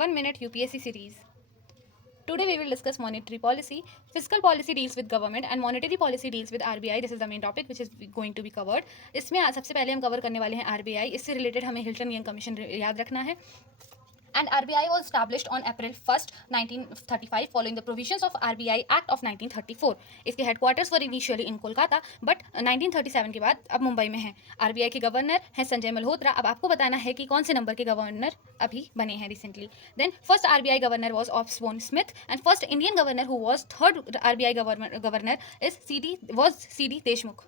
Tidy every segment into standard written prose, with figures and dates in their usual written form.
1 minute UPSC series. Today we will discuss monetary policy. Fiscal policy deals with government and monetary policy deals with RBI. This is the main topic which is going to be covered. इसमें सबसे पहले हम cover करने वाले हैं RBI. इससे related हमें Hilton young commission याद रखना है. And RBI was established on April 1st, 1935 following the provisions of RBI Act of 1934. इसके headquarters were initially in Kolkata but 1937 के बाद अब मुंबई में है. RBI के गवर्नर हैं संजय मल्होत्रा. अब आपको बताना है कि कौन से नंबर के गवर्नर अभी बने हैं recently. Then first RBI governor was Osborne Smith and first Indian governor who was third RBI governor is CD Deshmukh.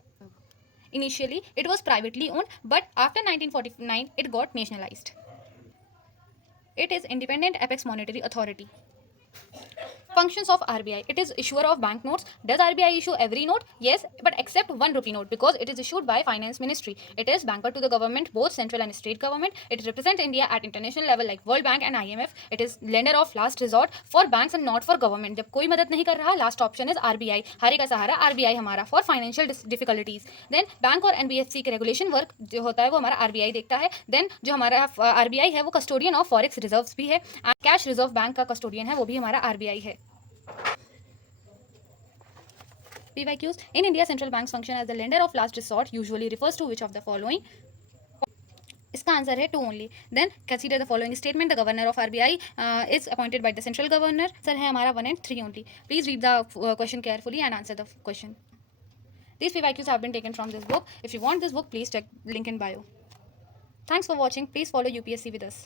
Initially, it was privately owned, but after 1949, it got nationalized. It is independent apex monetary authority. Functions of RBI. It is issuer of bank notes. Does RBI issue every note? Yes, but except 1 rupee note because it is issued by finance ministry. It is banker to the government, both central and state government. It represents India at international level like World Bank and IMF. It is lender of last resort for banks and not for government. जब कोई मदद नहीं कर रहा, last option is RBI. हारे का सहारा RBI हमारा for financial difficulties. Then bank और NBFC के regulation work जो होता है वो हमारा RBI देखता है. Then जो हमारा RBI है वो custodian of forex reserves भी है. कैश रिजर्व बैंक का कस्टोडियन है वो भी हमारा RBI है. PYQs. In India, central banks function as the lender of last resort. Usually refers to which of the following? इसका आंसर है 2 only. Then consider the following statement. The governor of RBI is appointed by the central governor. Sir है हमारा 1 and 3 only. Please read the question carefully and answer the question. These PYQs have been taken from this book. If you want this book, please check link in bio. Thanks for watching. Please follow UPSC with us.